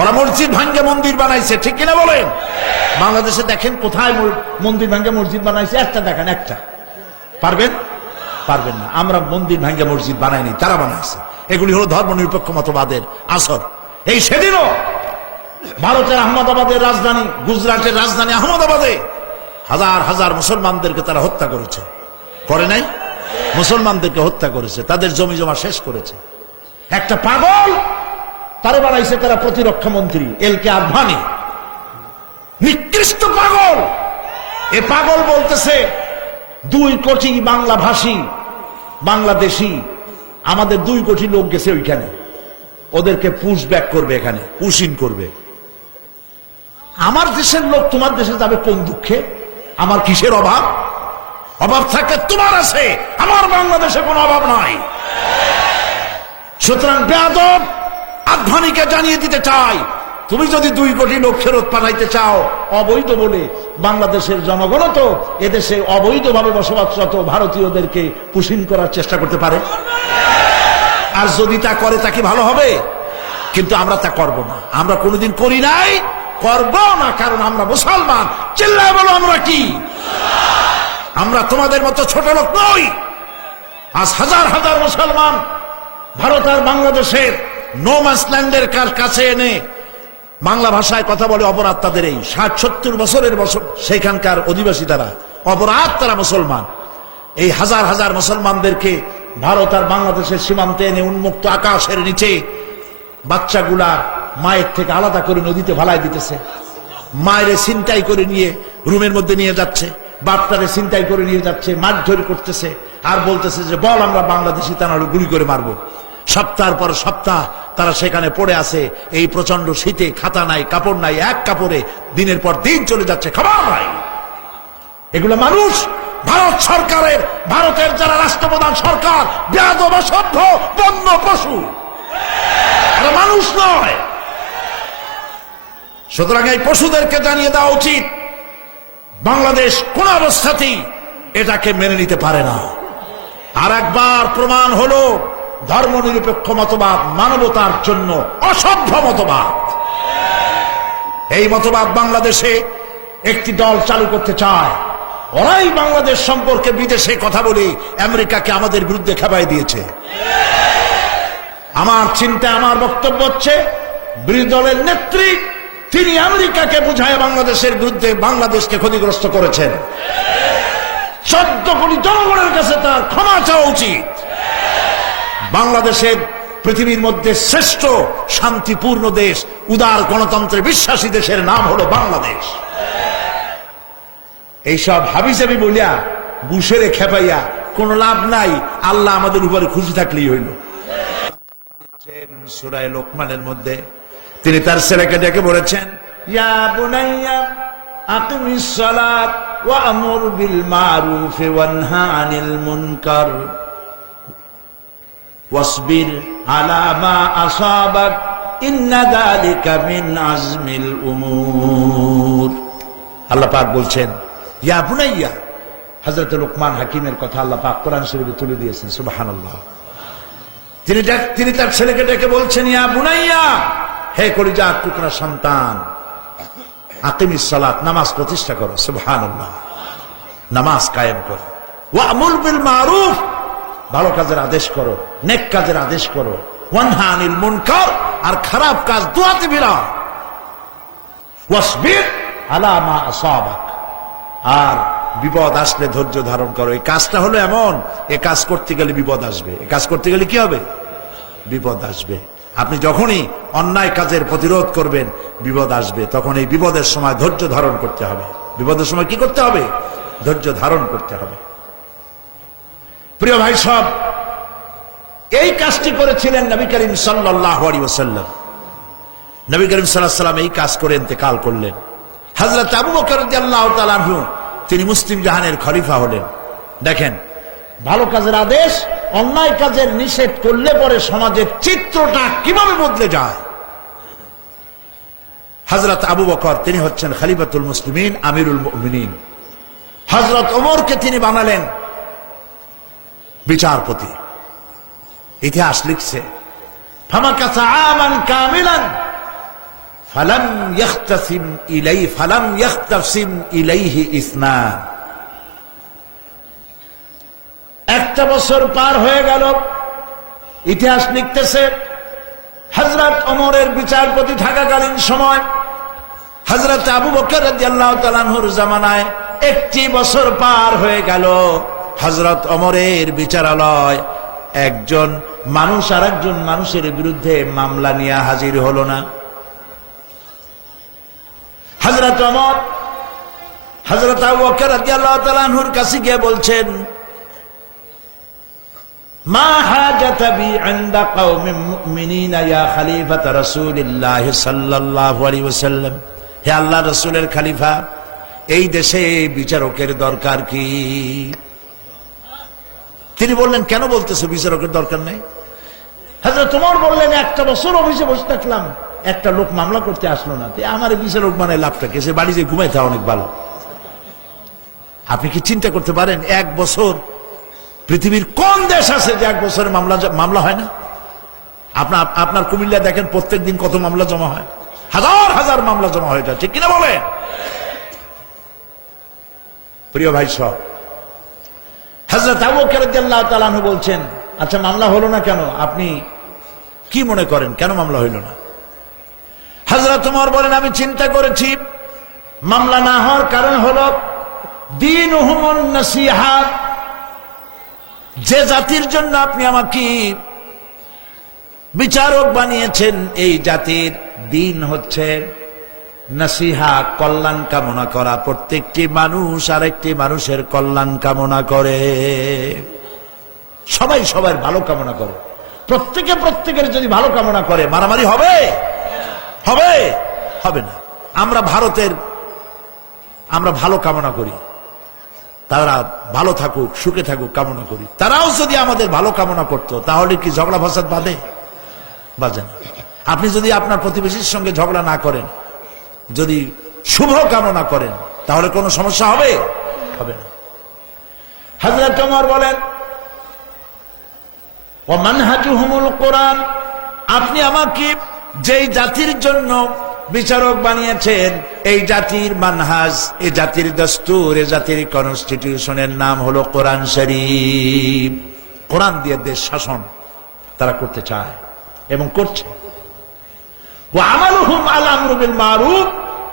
ওরা মসজিদ ভাঙ্গে মন্দির বানাইছে, ঠিক কিনা বলেন? বাংলাদেশে দেখেন কোথায় মন্দির ভাঙ্গে মসজিদ বানাইছে, একটা দেখেন, একটা পারবেন? পারবেন না। আমরা মন্দির ভাঙ্গে মসজিদ বানাইনি, তারা বানাইছে। এগুলি হলো ধর্মনিরপেক্ষ মতবাদের আসর। এই সেদিনও ভারতের আহমদাবাদের রাজধানী, গুজরাটের রাজধানী আহমদাবাদে হাজার হাজার মুসলমানদেরকে তারা হত্যা করেছে, করে নাই? মুসলমানদেরকে হত্যা করেছে, তাদের জমি জমা শেষ করেছে। একটা পাগল তারে বানাইছে তারা প্রতিরক্ষা মন্ত্রী, এলকে আদভানি, নিকৃষ্ট পাগল। এ পাগল বলতেছে 2 কোটি বাংলা ভাষী বাংলাদেশি, আমাদের 2 কোটি লোক গেছে ওইখানে, ওদেরকে পুশ ব্যাক করবে, এখানে পুশিন করবে। আমার দেশের লোক তোমার দেশে যাবে কোন দুঃখে? আমার কিসের অভাব? অভাব থাকে তোমার আছে, আমার বাংলাদেশে কোনো অভাব নাই। সুতরাং বেয়াদব আদভানিকে জানিয়ে দিতে চাই, তুমি যদি 2 কোটি লোক ফেরত পাঠাইতে চাও অবৈধ বলে, বাংলাদেশের জনগণ তো এদেশে অবৈধভাবে বসবাসরত ভারতীয়দেরকে পুশিন করার চেষ্টা করতে পারে। আর যদি তা করে তা কি ভালো হবে? কিন্তু আমরা তা করব না, আমরা কোনোদিন করি নাই, করব না, কারণ আমরা মুসলমান। চিল্লায় বলো আমরা কি? আমরা তোমাদের মতো ছোট লোক নই। আজ হাজার হাজার মুসলমান ভারত আর বাংলাদেশের নো ম্যান্সল্যান্ডের কাছে এনে বাংলা ভাষায় কথা বলে। অপরাধ তাদের এই 60-70 বছরের সেখানকার অধিবাসী, তারা অপরাধ, তারা মুসলমান। এই হাজার হাজার মুসলমানদেরকে ভারত আর বাংলাদেশের সীমান্তে এনে উন্মুক্ত আকাশের নিচে বাচ্চাগুলা মায়ের থেকে আলাদা করে নদীতে ভালাই দিতেছে, মায়ের ছিনতাই করে নিয়ে রুমের মধ্যে নিয়ে যাচ্ছে, বাচ্চারে ছিনতাই করে নিয়ে যাচ্ছে, মারধর করতেছে, আর বলতেছে যে বল আমরা বাংলাদেশি, তা নাহলে গুলি করে মারবো। সপ্তাহের পর সপ্তাহ তারা সেখানে পড়ে আছে এই প্রচন্ড শীতে, খাতা নাই, কাপড় নাই, এক কাপড়ে দিনের পর দিন চলে যাচ্ছে, খাবার নাই। এগুলো মানুষ? ভারত সরকারের, ভারতের যারা রাষ্ট্রপ্রধান সরকার বেয়াদব, অসভ্য, বন্য পশু, এরা মানুষ নয়। সুতরাং এই পশুদেরকে জানিয়ে দেওয়া উচিত, বাংলাদেশ কোন অবস্থাতেই এটাকে মেনে নিতে পারে না। আর একবার প্রমাণ হলো ধর্মনিরপেক্ষ মতবাদ মানবতার জন্য অসভ্য মতবাদ। এই মতবাদ বাংলাদেশে একটি দল চালু করতে চায়, ওরাই বাংলাদেশ সম্পর্কে বিদেশে কথা বলে আমেরিকাকে আমাদের বিরুদ্ধে খেপাই দিয়েছে। আমার চিন্তা, আমার বক্তব্য হচ্ছে, বিরোধী দলের নেত্রী তিনি আমেরিকাকে বুঝায় বাংলাদেশের বিরুদ্ধে বাংলাদেশকে ক্ষতিগ্রস্ত করেছেন। 14 কোটি জনগণের কাছে তার ক্ষমা চাওয়া উচিত। বাংলাদেশের পৃথিবীর মধ্যে শ্রেষ্ঠ শান্তিপূর্ণ দেশ, উদার গণতন্ত্রে বিশ্বাসী দেশের নাম হলো বাংলাদেশ। এইসব হাবিজাবি বলিয়া বুশেরে খেপাইয়া কোনো লাভ নাই। আল্লাহ আমাদের উপরে খুশি থাকলেই হইল। সূরা লোকমানের মধ্যে তিনি তার ছেলেকে ডেকে বলেছেন, ইয়া বুনাইয়া আকিমিস সালাত ওয়া আমুর বিল মারুফ ওয়া নহা আনিল মুনকার ওয়াসবির আলা মা আসাবাক ইন্না যালিকা মিন আজমিল উমুর। আল্লাহ পাক বলছেন, ইয়া বুনাইয়া, হযরত লোকমান হাকিমের কথা আল্লাহ পাক কোরআন শরীফে তুলে দিয়েছেন। সুবহানাল্লাহ। তিনি তার ছেলেকে ডেকে বলছেন, ইয়া বুনাইয়া, হে কলিজার টুকরা সন্তান, আকিমিস সালাত, নামাজ প্রতিষ্ঠা করো। সুবহানাল্লাহ। নামাজ কায়েম করো। ওয়ামুর বিল মারুফ, ভালো কাজের আদেশ করো, নেক কাজের আদেশ করো। ওয়ানহা আনিল মুনকার, আর খারাপ কাজ দুয়াতে বিরাও। ওয়াসবির আলা মা আসাবাক, আর বিপদ আসলে ধৈর্য ধারণ করো। এই কাজটা হলো এমন, এই কাজ করতে গেলে বিপদ আসবে। এই কাজ করতে গেলে কি হবে? বিপদ আসবে। আপনি যখনই অন্যায় কাজের প্রতিরোধ করবেন বিপদ আসবে, তখন এই বিপদের সময় ধৈর্য ধারণ করতে হবে। বিপদের সময় কি করতে হবে? ধৈর্য ধারণ করতে হবে। প্রিয় ভাই সব, এই কাজটি করেছিলেন নবী করিম সাল্লাল্লাহু আলাইহি ওয়াসাল্লাম। নবী করিম সাল্লাল্লাহু আলাইহি ওয়াসাল্লাম এই কাজ করে ইন্তেকাল করলেন। হযরত আবু বকর রাদিয়াল্লাহু তাআলা আনহু তিনি মুসলিম জাহানের খলিফা হলেন। দেখেন, ভালো কাজের আদেশ, অন্যায় কাজের নিষেধ করলে পরে সমাজের চিত্রটা কিভাবে বদলে যায়। হযরত আবু বকর তিনি হচ্ছেন খলিফাতুল মুসলিমিন, আমিরুল মুমিনিন। হযরত ওমরকে তিনি বানালেন বিচারপতি। ইতিহাস লিখছে, ফামাকাসা আমান কামিলান ফালাম ইয়াখতাসিম ইলাইহি ইসনান। একটা বছর পার হয়ে গেল, ইতিহাস লিখতেছে হযরত ওমরের বিচারপতি থাকাকালীন সময় হযরত আবু বকর রাদিয়াল্লাহু তাআলা আনহুর জামানায় একটি বছর পার হয়ে গেল, হযরত ওমরের বিচারালয় একজন মানুষ আর একজন মানুষের বিরুদ্ধে মামলা নিয়ে হাজির হলো না। হযরত ওমর হযরত আবু বকর রাদিয়াল্লাহু তাআলা আনহুর কাছে গিয়ে বলছেন, মা হাজাতা বি ইনদা কওমিন মুমিনিনা ইয়া খলিফাত রাসূলিল্লাহ সাল্লাল্লাহু আলাইহি ওয়াসাল্লাম। হে আল্লাহর রাসূলের খলিফা, এই দেশে বিচারকের দরকার কি? তিনি বললেন, কেন বলতেছো বিচারকের দরকার নেই? হযরত ওমর বললেন, একটা বছর অফিসে বসে থাকলাম, একটা লোক মামলা করতে আসলো না, আমার বিচারক মানে লাভটা কি? সে বাড়ি যে ঘুমাইতে অনেক ভালো। আপনি কি চিন্তা করতে পারেন এক বছর পৃথিবীর কোন দেশ আছে যে এক বছরে মামলা হয় না? আপনার কুমিল্লা দেখেন প্রত্যেক দিন কত মামলা জমা হয়, হাজার হাজার মামলা জমা হয়ে যায়, ঠিক কিনা বলে? প্রিয় ভাই সব, হযরত আবু বকর রাদিয়াল্লাহু তাআলা আনহু বলছেন, আচ্ছা মামলা হলো না কেন? আপনি কি মনে করেন কেন মামলা হইল না? হযরত ওমর বলেন, আমি চিন্তা করেছি মামলা না হওয়ার কারণ হলো দীনুহুমুন নাসিহা। যে জাতির জন্য আপনি আমাকে বিচারক বানিয়েছেন, এই জাতির দিন হচ্ছে নাসিহা, কল্যাণ কামনা করা। প্রত্যেকটি মানুষ আরেকটি মানুষের কল্যাণ কামনা করে, সবাই সবার ভালো কামনা করে। প্রত্যেকে প্রত্যেকের যদি ভালো কামনা করে, মারামারি হবে? হবে? হবে না। আমরা ভারতের ভালো কামনা করি, তারা ভালো থাকুক, সুখে থাকুক কামনা করি। তারাও যদি আমাদের ভালো কামনা করতো, তাহলে কি ঝগড়া ফাসাদ বাঁধে? বাজে না। আপনি যদি আপনার প্রতিবেশীর সঙ্গে ঝগড়া না করেন, যদি শুভ কামনা করেন, তাহলে কোনো সমস্যা হবে? হবে না। হযরত ওমর বলেন, ওয়া মানহাজুহুমুল কোরআন। আপনি আমাকে যেই জাতির জন্য বিচারক বানিয়েছেন, এই জাতির মানহাজ, এই জাতির দস্তুর, এই জাতির কনস্টিটিউশনের নাম হলো কোরআন শরীফ। কোরআন দিয়ে দেশ শাসন তারা করতে চায় এবং করছে। ওয়া আমালুহুম আল আমরু বিল মারুফ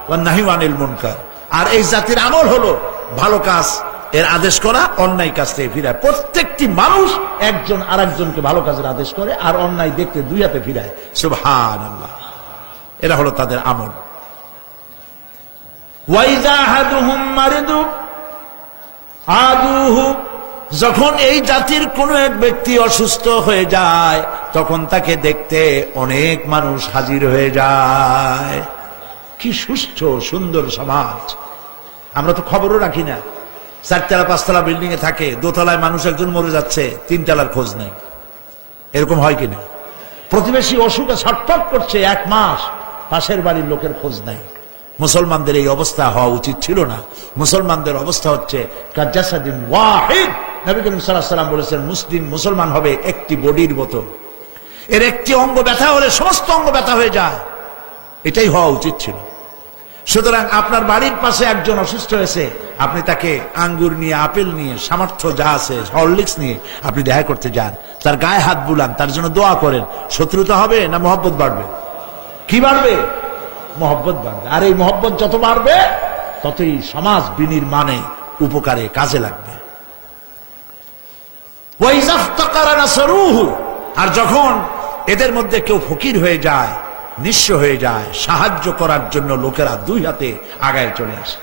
ওয়ান নাহয়ু আনিল মুনকার। আর এই জাতির আমল হলো ভালো কাজ এর আদেশ করা, অন্যায় কাজ থেকে ফিরায়। প্রত্যেকটি মানুষ একজন আরেকজনকে ভালো কাজের আদেশ করে, আর অন্যায় দেখতে দুই হাতে ফিরায়। সুবহানাল্লাহ। এরা হলো তাদের আমল। ওয়াইজা আহাদুহুম মারিদু আদুহু। যখন এই জাতির কোন এক ব্যক্তি অসুস্থ হয়ে যায়, তখন তাকে দেখতে অনেক মানুষ হাজির হয়ে যায়। কি সুস্থ সুন্দর সমাজ! আমরা তো খবরও রাখি না। 4 তলা 5 তলা বিল্ডিং এ থাকে, দোতলায় মানুষ একজন মরে যাচ্ছে, 3 তলার খোঁজ নেই। এরকম হয় কিনা? প্রতিবেশী অসুখে ছটফট করছে 1 মাস, পাশের বাড়ির লোকের খোঁজ নাই। মুসলমানদের এই অবস্থা হওয়া উচিত ছিল না। মুসলমানদের অবস্থা হচ্ছে কাজাসাদিন ওয়াহিদ। নবী করিম সাল্লাল্লাহু আলাইহি ওয়াসাল্লাম বলেছেন, মুসলমান হবে একটি বডির মতো। এর একটি অঙ্গ ব্যথা হলে সমস্ত অঙ্গ ব্যথা হয়ে যায়। এটাই হওয়া উচিত ছিল। সুতরাং আপনার বাড়ির পাশে একজন অসুস্থ হয়েছে, আপনি তাকে আঙ্গুর নিয়ে, আপেল নিয়ে, সামর্থ্য যা আছে হরলিক্স নিয়ে আপনি দেখা করতে যান, তার গায়ে হাত বুলান, তার জন্য দোয়া করেন। শত্রুতা হবে না মহব্বত বাড়বে? কি বাড়বে? মহব্বত বাড়বে। আর এই মহব্বত যত বাড়বে, ততই সমাজ বিনির্মাণে, উপকারে কাজে লাগবে। আর যখন এদের মধ্যে কেউ ফকির হয়ে যায়, নিঃস্ব হয়ে যায়, সাহায্য করার জন্য লোকেরা 2 হাতে আগায় চলে আসে।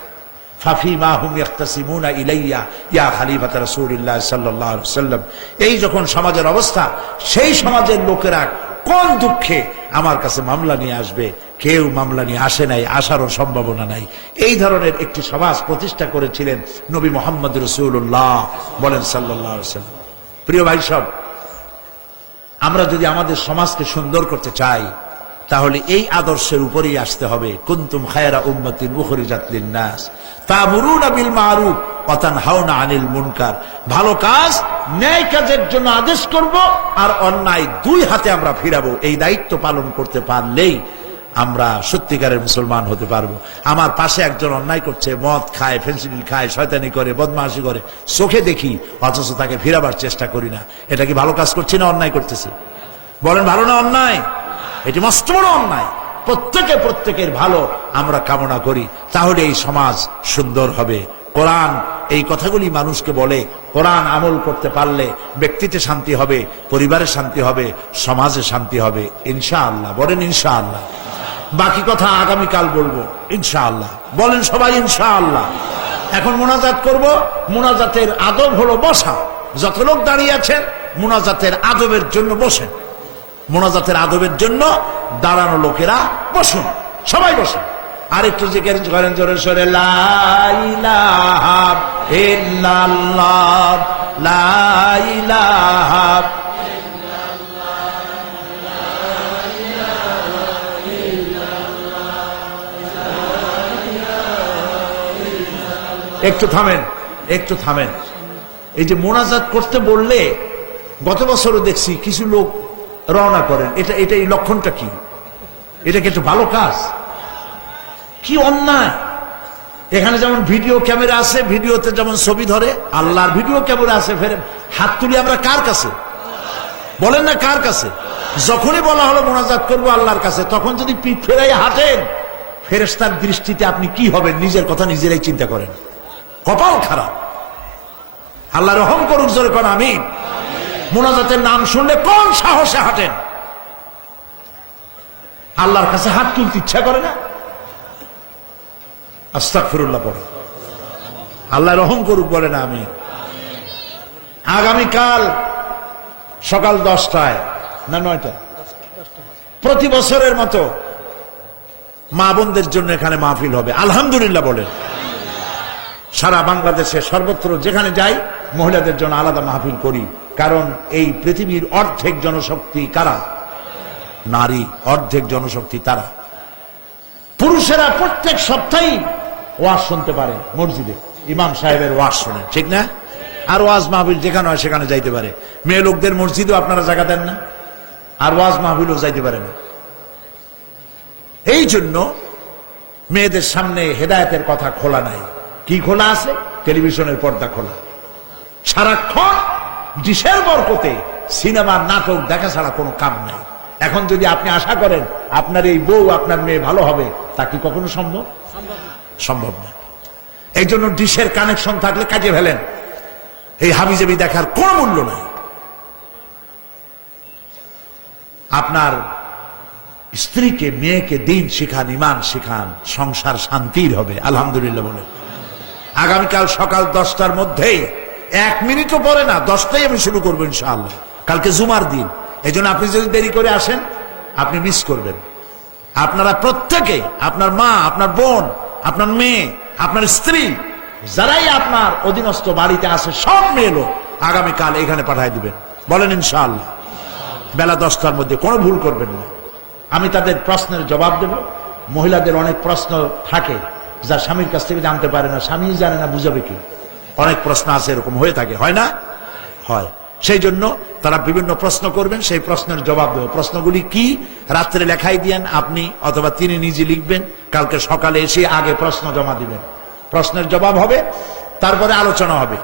ফাফিমা হুম ইয়াখতাসিমুনা ইলাইয়া ইয়া খলিফাত রাসূলুল্লাহ সাল্লাল্লাহু আলাইহি ওয়াসাল্লাম। এই যখন সমাজের অবস্থা, সেই সমাজের লোকেরা কোন দুঃখে আমার কাছে মামলা নিয়ে আসবে? কেউ মামলা নিয়ে আসে নাই, আসারও সম্ভাবনা নাই। এই ধরনের একটি সমাজ প্রতিষ্ঠা করেছিলেন নবী মুহাম্মদ রাসূলুল্লাহ, বলেন সাল্লাল্লাহু আলাইহি ওয়াসাল্লাম। প্রিয় ভাই সব, আমরা যদি আমাদের সমাজকে সুন্দর করতে চাই, তাহলে এই আদর্শের উপরেই আসতে হবে। কুনতুম খায়রা উম্মাতিন উখরিজাত লিন-নাস তা'মুরুনা বিল মারুফ ওয়া তানহাউনা আনিল মুনকার। ভালো কাজ, ন্যায় কাজের জন্য আদেশ করব, আর অন্যায় 2 হাতে আমরা ফিরাবো। এই দায়িত্ব পালন করতে পারলেই আমরা সত্যিকারের মুসলমান হতে পারবো। আমার পাশে একজন অন্যায় করছে, মদ খায়, ফেন্সিডিল খায়, শয়তানি করে, বদমাশি করে, চোখে দেখি, অথচ তাকে ফিরাবার চেষ্টা করি না। এটা কি ভালো কাজ করছি না অন্যায় করতেছি? বলেন ভালো না অন্যায়? এটি মস্ত বড় অন্যায়। প্রত্যেকের ভালো আমরা কামনা করি, তাহলে এই সমাজ সুন্দর হবে। কোরআন এই কথাগুলি মানুষকে বলে, কোরআন আমল করতে পারলে ব্যক্তিতে শান্তি হবে, পরিবারে শান্তি হবে, সমাজে শান্তি হবে ইনশাআল্লাহ। বলেন ইনশাআল্লাহ। বাকি কথা আগামীকাল বলবো ইনশাআল্লাহ। বলেন সবাই ইনশাআল্লাহ। এখন মোনাজাত করব। মোনাজাতের আদব হলো বসা। যত লোক দাঁড়িয়ে আছেন মোনাজাতের আদবের জন্য বসেন। মোনাজাতের আদবের জন্য দাঁড়ানো লোকেরা বসুন, সবাই বসুন। আর একটু জিকির করেন জোরে সোরে, লা ইলাহা ইল্লাল্লাহ, লা ইলাহা একটু থামেন, একটু থামেন। এই যে মোনাজাত করতে বললে গত বছরও দেখছি কিছু লোক রওনা করেন, এটা এই লক্ষণটা কি? এটা কি একটা ভালো কাজ? কি অন্যায়! এখানে যেমন ভিডিও ক্যামেরা আছে, ভিডিওতে যেমন ছবি ধরে, আল্লাহর ভিডিও ক্যামেরা আছে। ফের হাত তুলি আমরা কার কাছে? বলেন না কার কাছে? যখনই বলা হলো মোনাজাত করবো আল্লাহর কাছে, তখন যদি পিঠ ফেরাই হাঁটেন, ফেরেশতার দৃষ্টিতে আপনি কি হবেন? নিজের কথা নিজেরাই চিন্তা করেন। কপাল খারাপ। আল্লাহ রহম করুক, জোরে কোন আমিন। মোনাজাতের নাম শুনলে কোন সাহসে হাঁটেন? আল্লাহর কাছে হাত তুলতে ইচ্ছা করে না? আস্তাগফিরুল্লাহ পড়ে। আল্লাহ রহম করুক, বলে না আমিন। আগামীকাল সকাল 10টায় না 9টা, প্রতি বছরের মতো মা বোনদের জন্য এখানে মাহফিল হবে। আলহামদুলিল্লাহ বলেন। সারা বাংলাদেশে সর্বত্র যেখানে যাই মহিলাদের জন্য আলাদা মাহফিল করি, কারণ এই পৃথিবীর অর্ধেক জনশক্তি কারা? নারী। অর্ধেক জনশক্তি তারা। পুরুষেরা প্রত্যেক সপ্তাহে ওয়াজ শুনতে পারে, মসজিদে ইমাম সাহেবের ওয়াজ শোনেন, ঠিক না? আর ওয়াজ মাহফিল যেখানে হয় সেখানে যাইতে পারে। মেয়ে লোকদের মসজিদও আপনারা জায়গা দেন না, আর ওয়াজ মাহফিলও যাইতে পারে না। এই জন্য মেয়েদের সামনে হেদায়েতের কথা খোলা নাই। কি খোলা আছে? টেলিভিশনের পর্দা খোলা। সারাক্ষণ ডিশের বরকতে সিনেমা নাটক দেখা ছাড়া কোনো কাম নাই। এখন যদি আপনি আশা করেন আপনার এই বউ আপনার মেয়ে ভালো হবে, তা কি কখনো সম্ভব? সম্ভব না। এই জন্য ডিশের কানেকশন থাকলে কাজে ফেলেন। এই হাবিজাবি দেখার কোন মূল্য নাই। আপনার স্ত্রীকে, মেয়েকে দিন শিখান, ইমান শিখান, সংসার শান্তির হবে। আলহামদুলিল্লাহ বলে। আগামীকাল সকাল 10টার মধ্যেই, 1 মিনিটও পরে না, 10টায় আমি শুরু করবো ইনশাআল্লাহ। কালকে জুমার দিন, এই জন্য আপনি যদি দেরি করে আসেন আপনি মিস করবেন। আপনারা প্রত্যেকে, আপনার মা, আপনার বোন, আপনার মেয়ে, আপনার স্ত্রী, যারাই আপনার অধীনস্থ বাড়িতে আছে, সব মেয়ে লোক আগামীকাল এখানে পাঠিয়ে দিবেন। বলেন ইনশাআল্লাহ। বেলা 10টার মধ্যে কোনো ভুল করবেন না। আমি তাদের প্রশ্নের জবাব দেব। মহিলাদের অনেক প্রশ্ন থাকে যা স্বামীর কাছ থেকে জানতে পারে না, স্বামী জানে না, বুঝাবে কি? অনেক প্রশ্ন আছে, এরকম হয়ে থাকে, হয় না? হয়। সেই জন্য তারা বিভিন্ন প্রশ্ন করবেন, সেই প্রশ্নের জবাব দেব। প্রশ্নগুলি কি রাত্রে লেখাই দিয়েন আপনি, অথবা তিনি নিজে লিখবেন। কালকে সকালে এসে আগে প্রশ্ন জমা দিবেন, প্রশ্নের জবাব হবে, তারপরে আলোচনা হবে,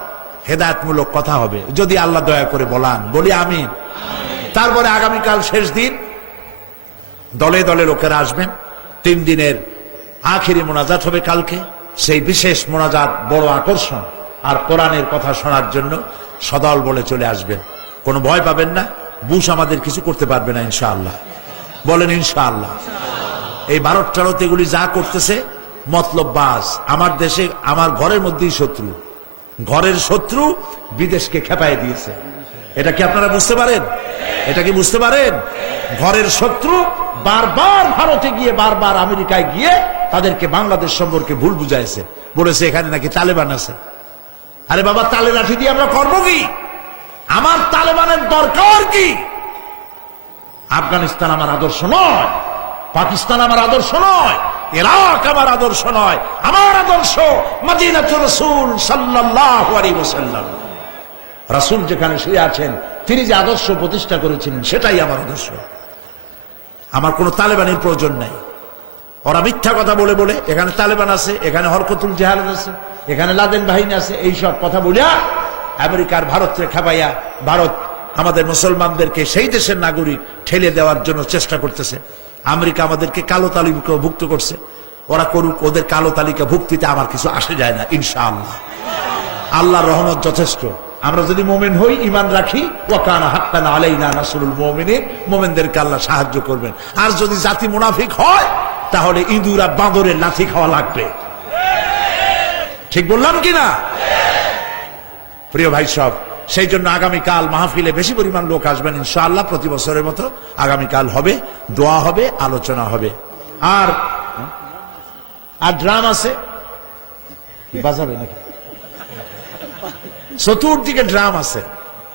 হেদায়েতমূলক কথা হবে, যদি আল্লাহ দয়া করে বলান। বলি আমিন। তারপরে আগামীকাল শেষ দিন, দলে দলে লোকেরা আসবেন। 3 দিনের আখিরি মোনাজাত হবে কালকে। সেই বিশেষ মোনাজাত বড় আকর্ষণ। আর কোরআনের কথা শোনার জন্য সদল বলে চলে আসবেন। কোনো ভয় পাবেন না। বুশ আমাদের কিছু করতে পারবে না ইনশাআল্লাহ। বলেন ইনশাআল্লাহ। এই ভারত-টারত এগুলি যা করতেছে মতলববাজ। আমার দেশে, আমার ঘরের মধ্যেই শত্রু। ঘরের শত্রু বিদেশকে খেপায় দিয়েছে। এটা কি আপনারা বুঝতে পারেন? এটা কি বুঝতে পারেন? ঘরের শত্রু বারবার ভারতে গিয়ে, বারবার আমেরিকায় গিয়ে তাদেরকে বাংলাদেশ সম্পর্কে ভুল বুঝাইছে। বলেছে এখানে নাকি তালেবান আছে। আরে বাবা, তালে লাঠি দিয়ে আমরা করবো কি? আমার তালেবানের দরকার কি? আফগানিস্তান আমার আদর্শ নয়, পাকিস্তান আমার আদর্শ নয়, ইরাক আমার আদর্শ নয়। আমার আদর্শ মদিনাতুর রাসূল সাল্লাল্লাহু আলাইহি ওয়াসাল্লাম। রাসূল যেখানে শুয়ে আছেন, তিনি যে আদর্শ প্রতিষ্ঠা করেছিলেন, সেটাই আমার আদর্শ। আমার কোনো তালেবানের প্রয়োজন নাই। ওরা মিথ্যা কথা বলে বলে, এখানে তালেবান আছে, এখানে হরকতুল জিহাদ আছে, এখানে লাদেন বাহিনী আছে, এইসব কথা বলিয়া আমেরিকার ভারতকে খেপাইয়া ভারত আমাদের মুসলমানদেরকে সেই দেশের নাগরিক ঠেলে দেওয়ার জন্য চেষ্টা করতেছে। আমেরিকা আমাদেরকে কালো তালিকাভুক্ত করছে, ওরা করুক, ওদের কালো তালিকা ভুক্তিতে আমার কিছু আসে যায় না ইনশাআল্লাহ। আল্লাহর রহমত যথেষ্ট। আমরা যদি মোমেন হই, ঈমান রাখি, ওয়াকানা হাক্কান আলাইনা নাসরুল মুমিনিন, মোমেনদেরকে আল্লাহ সাহায্য করবেন। আর যদি জাতি মুনাফিক হয় তাহলে ইঁদুরা বাঁদরের লাথি খাওয়া লাগবে। ঠিক বললাম কিনা? প্রিয় ভাই সব, সেই জন্য আগামীকাল মাহফিলে বেশি পরিমাণ লোক আসবেন ইনশাআল্লাহ। প্রতি বছরের মতো আগামীকাল হবে, দোয়া হবে, আলোচনা হবে। আর ড্রাম আছে, বাজাবে নাকি? চতুর্দিকে ড্রাম আছে।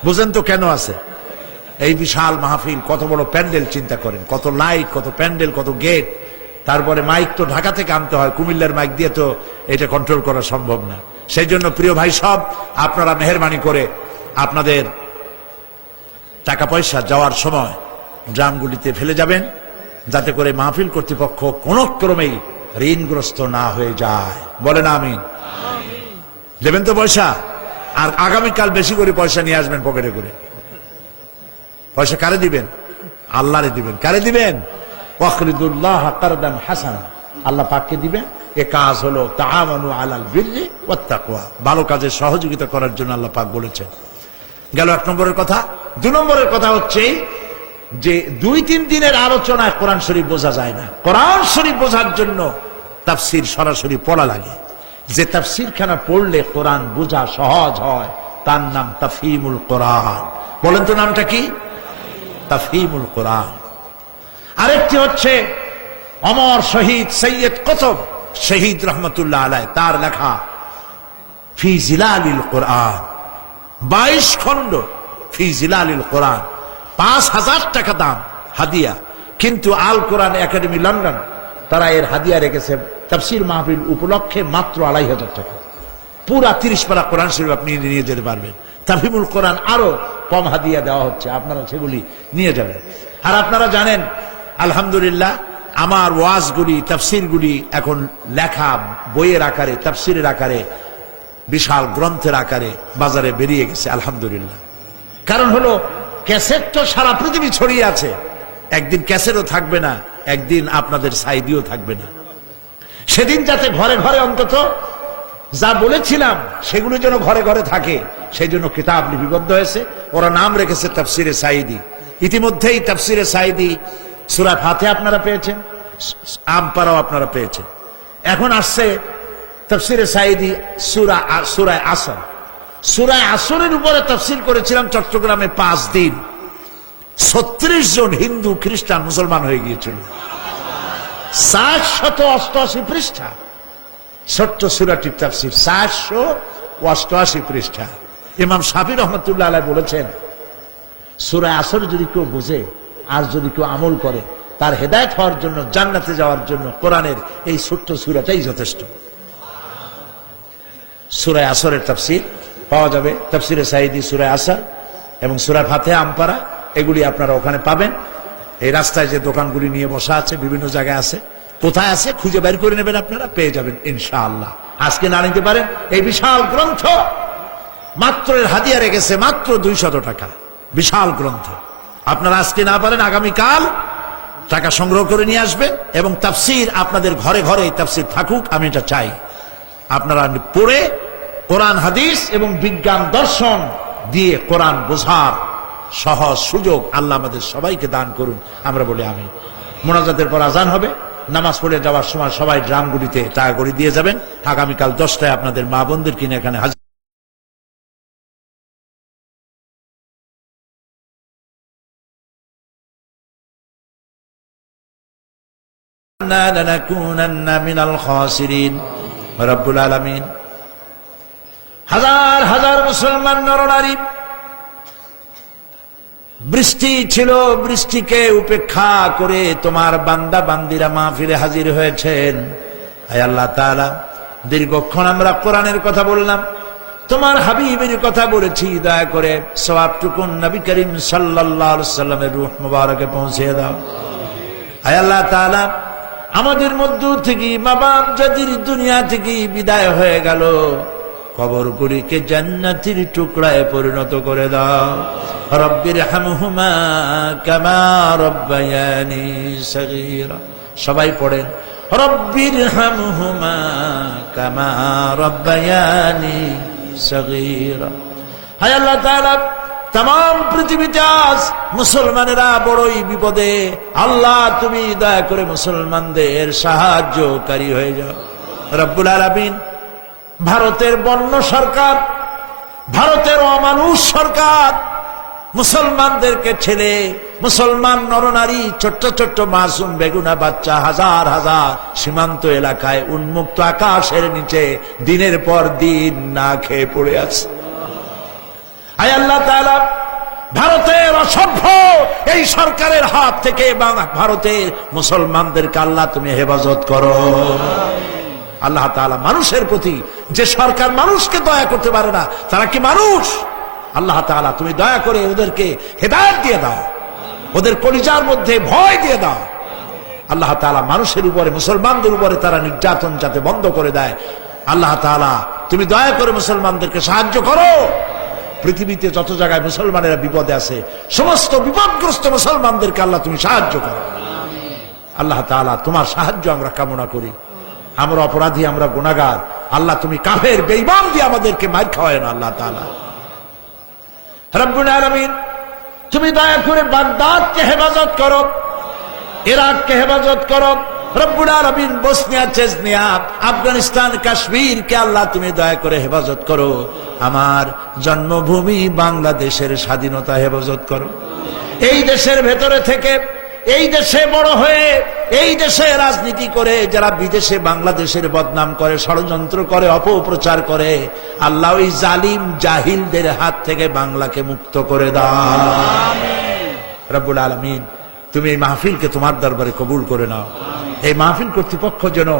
বুঝেন তো কেন আছে? এই বিশাল মাহফিল, কত বড় প্যান্ডেল চিন্তা করেন, কত লাইট, কত প্যান্ডেল, কত গেট, তারপরে মাইক তো ঢাকা থেকে আনতে হয়, কুমিল্লার মাইক দিয়ে তো এটা কন্ট্রোল করা সম্ভব না। সেই জন্য প্রিয় ভাই সব, আপনারা মেহেরবানি করে আপনাদের টাকা পয়সা যাওয়ার সময় ড্রামগুলিতে ফেলে যাবেন, যাতে করে মাহফিল কর্তৃপক্ষ কোনো ক্রমেই ঋণগ্রস্ত না হয়ে যায়। বলেন আমিন। দেবেন তো পয়সা? আর আগামীকাল বেশি করে পয়সা নিয়ে আসবেন পকেটে করে। পয়সা কারে দিবেন? আল্লাহরে দিবেন। কারে দিবেন? ওয়াকরিদুল্লাহ কারদান হাসানা, আল্লাহ পাককে দিবেন। এ কাজ হলো তাআওয়ানু আলাল বিররি ওয়াত তাকওয়া, ভালো কাজে সহযোগিতা করার জন্য আল্লাহ পাক বলেছেন। গেল 1 নম্বরের কথা। 2 নম্বরের কথা হচ্ছে যে 2-3 দিনের আলোচনায় কোরআন শরীফ বোঝা যায় না। কোরআন শরীফ বোঝার জন্য তাফসীর সরাসরি পড়া লাগে। যে তাফসীর খানা পড়লে কোরআন বোঝা সহজ হয়, তার নাম তাফহিমুল কোরআন। বলেন তো নামটা কি? তাফহিমুল কোরআন। আরেকটি হচ্ছে অমর শহীদ সৈয়দ কুতুব শহীদ রহমতুল্লাহ আলাইহ, তার লেখা ফি জিলালিল কোরআন, 22 খণ্ড ফি জিলালিল কোরআন, 5000 টাকা দাম হাদিয়া। কিন্তু আল কোরআন একাডেমি লন্ডন তারা এর হাদিয়া রেখেছে তাফসীর মাহফিল উপলক্ষে মাত্র 2500 টাকা। পুরা 30 পারা কোরআন শরীফ আপনি নিয়ে যেতে পারবেন। তাফহিমুল কোরআন আরো কম হাদিয়া দেওয়া হচ্ছে, আপনারা সেগুলি নিয়ে যাবেন। আর আপনারা জানেন আলহামদুলিল্লাহ, আমার ওয়াজগুলি, তাফসীরগুলি এখন লেখা বইয়ের আকারে, তাফসীরের আকারে, বিশাল গ্রন্থের আকারে বাজারে বেরিয়ে গেছে আলহামদুলিল্লাহ। কারণ হলো ক্যাসেট তো সারা পৃথিবী ছড়িয়ে আছে, একদিন ক্যাসেটও থাকবে না, একদিন আপনাদের সাইডিও থাকবে না। সেদিন যাতে ঘরে ঘরে অন্তত যা বলেছিলাম সেগুলো যেন ঘরে ঘরে থাকে, সেই জন্য কিতাব লিপিবদ্ধ হয়েছে। ওরা নাম রেখেছে তাফসীরে সাঈদী। ইতিমধ্যেই তাফসীরে সাঈদী সূরা ফাতিহা আপনারা পেয়েছেন, আমপারাও আপনারা পেয়েছেন। এখন আসছে তাফসীরে সাঈদী সূরা আসর। সূরা আসরের উপরে তাফসীর করেছিলাম চট্টগ্রামে 5 দিন। 36 জন হিন্দু খ্রিস্টান মুসলমান হয়ে গিয়েছিল। 788 পৃষ্ঠা ছোট্ট সূরাটির তাফসীর, 788 পৃষ্ঠা। ইমাম শাফি রহমতুল্লাহ আলাইহ বলেছেন, সূরা আসর যদি কেউ বোঝে আর যদি কেউ আমল করে, তার হেদায়েত হওয়ার জন্য, জান্নাতে যাওয়ার জন্য কোরআনের এই ছোট্ট সূরাটাই যথেষ্ট। সূরা আসরের তাফসীর পাওয়া যাবে তাফসীরে সাঈদী, সূরা আসর এবং সূরা ফাতিহা, আমপারা, এগুলি আপনারা ওখানে পাবেন। এই রাস্তায় যে দোকানগুলি নিয়ে বসা আছে, বিভিন্ন জায়গায় আছে, কোথায় আছে খুঁজে বের করে নেবেন, আপনারা পেয়ে যাবেন ইনশাআল্লাহ। আজকে না নিতে পারেন, এই বিশাল গ্রন্থ মাত্র এর হাদিয়া রেখেছে মাত্র 200 টাকা, বিশাল গ্রন্থ। আপনারা আজকে না পারেন, আগামীকাল টাকা সংগ্রহ করে নিয়ে আসবেন এবং তাফসীর আপনাদের ঘরে ঘরে তাফসীর থাকুক, আমি এটা চাই। আপনারা পড়ে কোরআন হাদিস এবং বিজ্ঞান দর্শন দিয়ে কোরআন বোঝার সহজ সুযোগ আল্লাহ আমাদের সবাইকে দান করুন। আমরা বলি আমিন। মোনাজাতের পর আজান হবে, নামাজ পড়ে যাওয়ার সময় সবাই ড্রামগুলিতে টাকা করে দিয়ে যাবেন। আগামীকাল 10টায় আপনাদের মা বোনদের কিনে এখানে হাজির। لنكونن من الخاسرين রব্বুল আলামিন। হাজার হাজার মুসলমান নরনারী, বৃষ্টি ছিল, বৃষ্টিকে উপেক্ষা করে তোমার বান্দা বান্দিরা মাহফিলে হাজির হয়েছেন। আয় আল্লাহ তাআলা, দীর্ঘক্ষণ আমরা কোরআনের কথা বললাম, তোমার হাবিবের কথা বলেছি, দয়া করে সওয়াবটুকু নবী করিম সাল্লাল্লাহু আলাইহি ওয়াসাল্লামের রূহ মুবারকে পৌঁছে দাও। আয় আল্লাহ তাআলা, আমাদের মধ্য থেকে মা বাপ জাতির দুনিয়া থেকে বিদায় হয়ে গেল, কবরগুলিকে জান্নাতের টুকরায় পরিণত করে দাও। রব্বির হামহুমা কামা রব্বায়ানি সগীরা। সবাই পড়েন, রব্বির হামহুমা কামা রব্বায়ানি সগীরা। হায় আল্লাহ তাআলা, তাম পৃথিবীতে আজ মুসলমানেরা বড়ই বিপদে। আল্লাহ তুমি দয়া করে মুসলমানদের সাহায্যকারী হয়ে যাও রব্বুল আলামিন। ভারতের বন্য সরকার, ভারতের অমানুষ সরকার মুসলমানদেরকে ছেড়ে, মুসলমান নরনারী, ছোট্ট ছোট্ট মাসুম বেগুনা বাচ্চা হাজার হাজার সীমান্ত এলাকায় উন্মুক্ত আকাশের নিচে দিনের পর দিন না খেয়ে পড়ে আছে। আয় আল্লাহ তাআলা, ভারতের অসভ্য এই সরকারের হাত থেকে ভারতের মুসলমানদেরকে আল্লাহ তুমি হেফাজত করো। আল্লাহ তাআলা, মানুষের প্রতি যে সরকার মানুষকে দয়া করতে পারে না, তারা কি মানুষ? আল্লাহ তাআলা তুমি দয়া করে ওদেরকে হেদায়েত দিয়ে দাও, ওদের কলিজার মধ্যে ভয় দিয়ে দাও। আল্লাহ তাআলা মানুষের উপরে, মুসলমানদের উপরে তারা নির্যাতন যাতে বন্ধ করে দেয়। আল্লাহ তাআলা তুমি দয়া করে মুসলমানদেরকে সাহায্য করো। পৃথিবীতে যত জায়গায় মুসলমানেরা বিপদে আছে, সমস্ত বিপদগ্রস্ত মুসলমানদেরকে আল্লাহ তুমি সাহায্য করো। আল্লাহ তাআলা তোমার সাহায্য আমরা কামনা করি। আমরা অপরাধী, আমরা গুনাহগার। আল্লাহ তুমি কাফের বেঈমান দিয়ে আমাদেরকে মার খাওয়ায় না। আল্লাহ তাআলা রব্বুল আলামিন, তুমি দয়া করে বাগদাদকে হেফাজত করো, ইরাককে হেফাজত করো রব্বুল আলামিন। বসনিয়া, চেচনিয়া, আফগানিস্তান, কাশ্মীরকে আল্লাহ তুমি দয়া করে হেফাজত করো। আমার জন্মভূমি বাংলাদেশের স্বাধীনতা হেফাজত করো। এই দেশের ভেতরে থেকে, এই দেশে বড় হয়ে, এই দেশে রাজনীতি করে যারা বিদেশে বাংলাদেশের বদনাম করে, ষড়যন্ত্র করে, অপপ্রচার করে, আল্লাহ ওই জালিম জাহিলদের হাত থেকে বাংলাকে মুক্ত করে দাও রব্বুল আলামিন। তুমি এই মাহফিলকে তোমার দরবারে কবুল করে নাও। এই মাহফিল কর্তৃপক্ষ যেন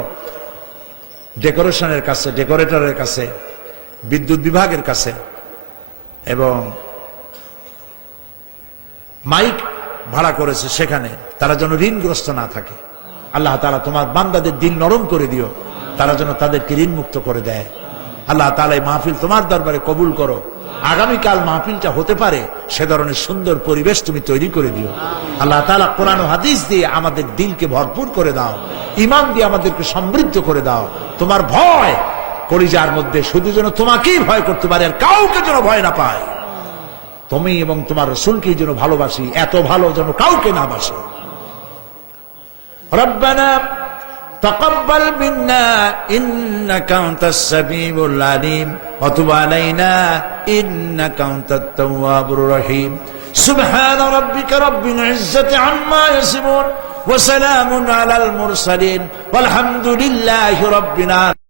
ডেকোরেশনের কাছে, ডেকোরেটরের কাছে, বিদ্যুৎ বিভাগের কাছে এবং মাইক ভাড়া করেছে সেখানে তারা যেন ঋণগ্রস্ত না থাকে। আল্লাহ তাআলা তোমার বান্দাদের দিল নরম করে দিও, তারা যেন তাদেরকে ঋণ মুক্ত করে দেয়। আল্লাহ তাআলা এই মাহফিল তোমার দরবারে কবুল করো। আগামীকাল মাহফিলটা হতে পারে সে ধরনের সুন্দর পরিবেশ তুমি তৈরি করে দিও। আল্লাহ তাআলা কোরআন ও হাদিস দিয়ে আমাদের দিলকে ভরপুর করে দাও, ঈমান দিয়ে আমাদেরকে সমৃদ্ধ করে দাও। তোমার ভয় কলিজার মধ্যে শুধু যেন তোমাকেই ভয় করতে পারে, আর কাউকে যেন ভয় না পায়। তুমি এবং তোমার রাসূলকে যেন ভালোবাসি, এত ভালো যেন কাউকে না বাসে। রব্বানা তাকাব্বাল মিন্না ইন্নাকা আনতাস সামিউল আলিম ওয়া তুব আলাইনা ইন্নাকা আনতাত তাওয়াবুর রহিম। সুবহান রাব্বিকা রাব্বিল ইজ্জাতি আম্মা ইয়াসিফুন ওয়া সালামুন আলাল মুরসালিন ওয়াল হামদুলিল্লাহি রাব্বিল আলামিন।